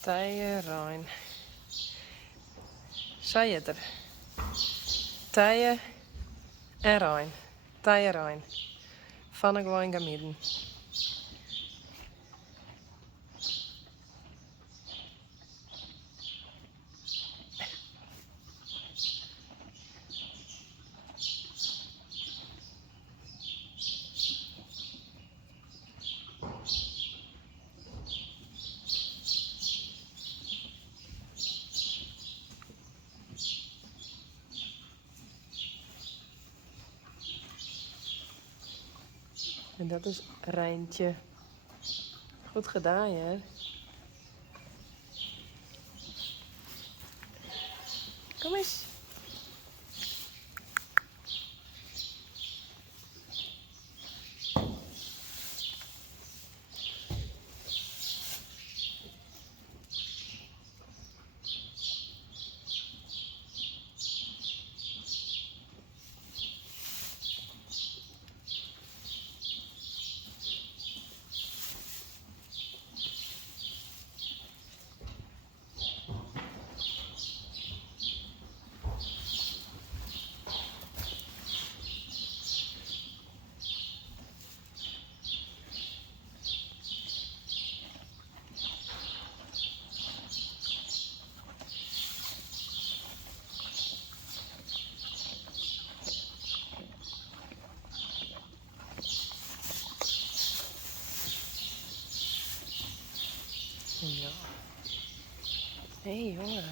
Tije Rijn. Zei het er. Tije en Rijn. Tije Rijn. Van ik gewoon gaan midden. En dat is Rijntje. Goed gedaan, hè? Kom eens. Ja. Hé, jongen.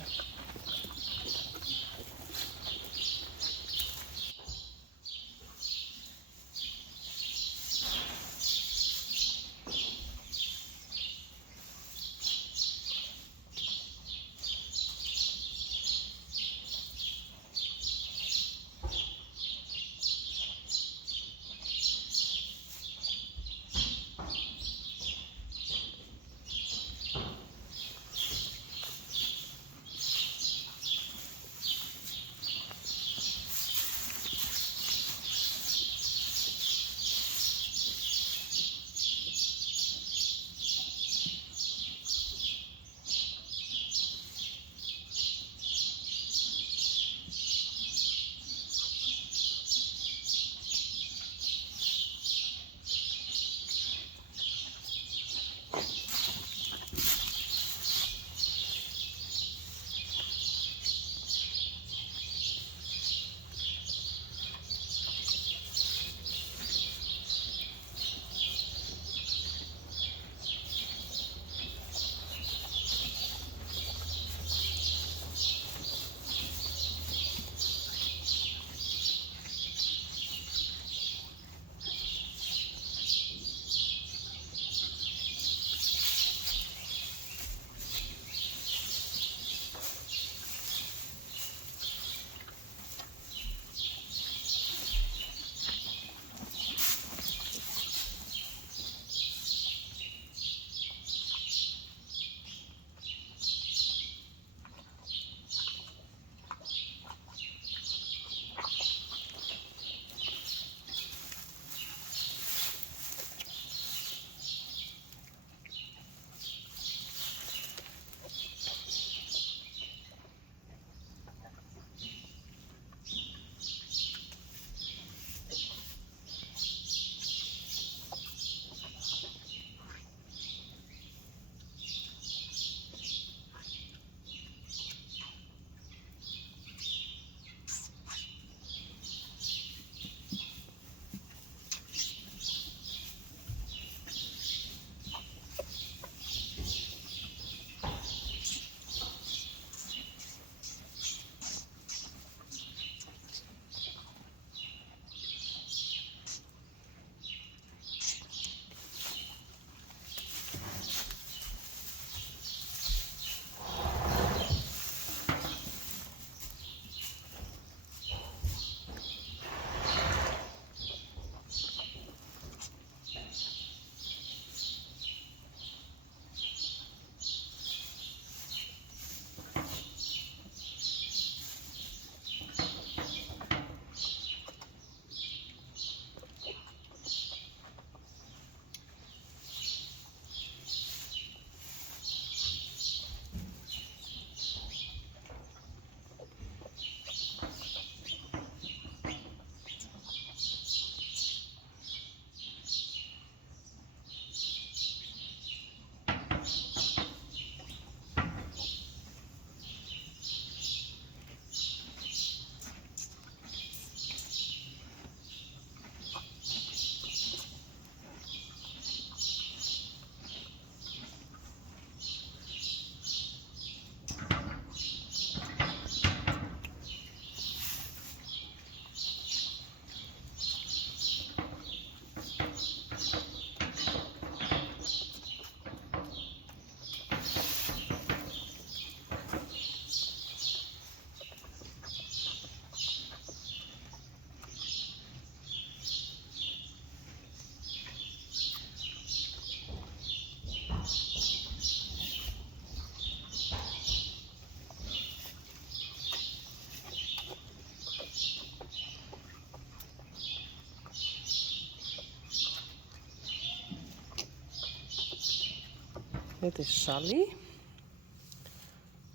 Dit is Sally.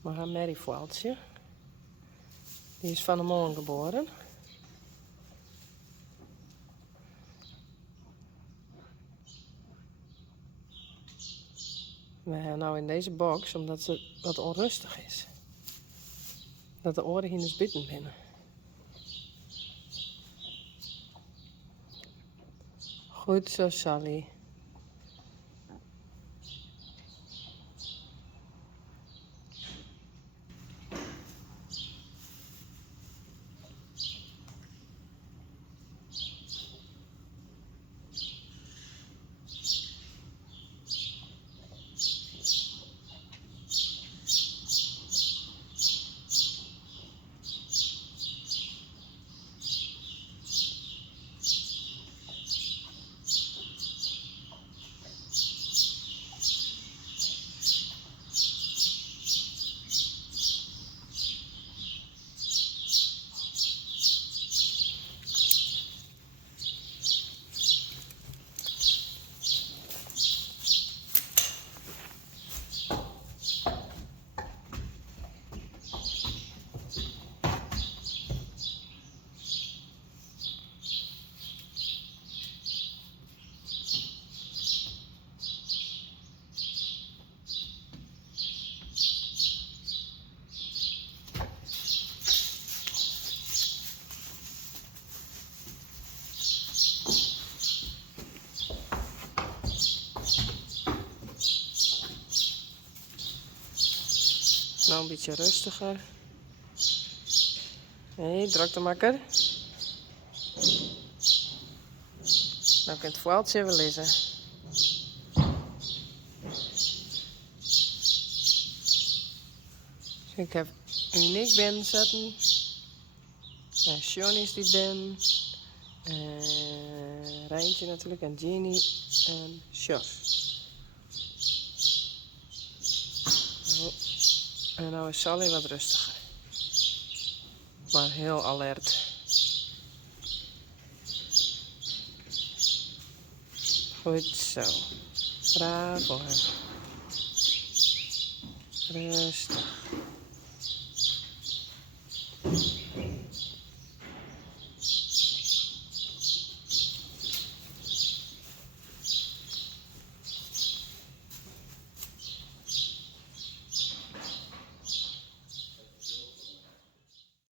Maar haar merrievoeltje. Die is van de morgen geboren. We hebben nou in deze box omdat ze wat onrustig is. Dat de oren in de bitten binnen. Goed zo, Sally. Nou een beetje rustiger. Nee, droktemakker. Nou kunt het voeltje wel lezen. Ik heb Uniek Ben zetten. En Shonies die Ben. Rijntje natuurlijk en Jeannie en Sjors. En nou is Sally wat rustiger. Maar heel alert. Goed zo. Bravo. Rustig.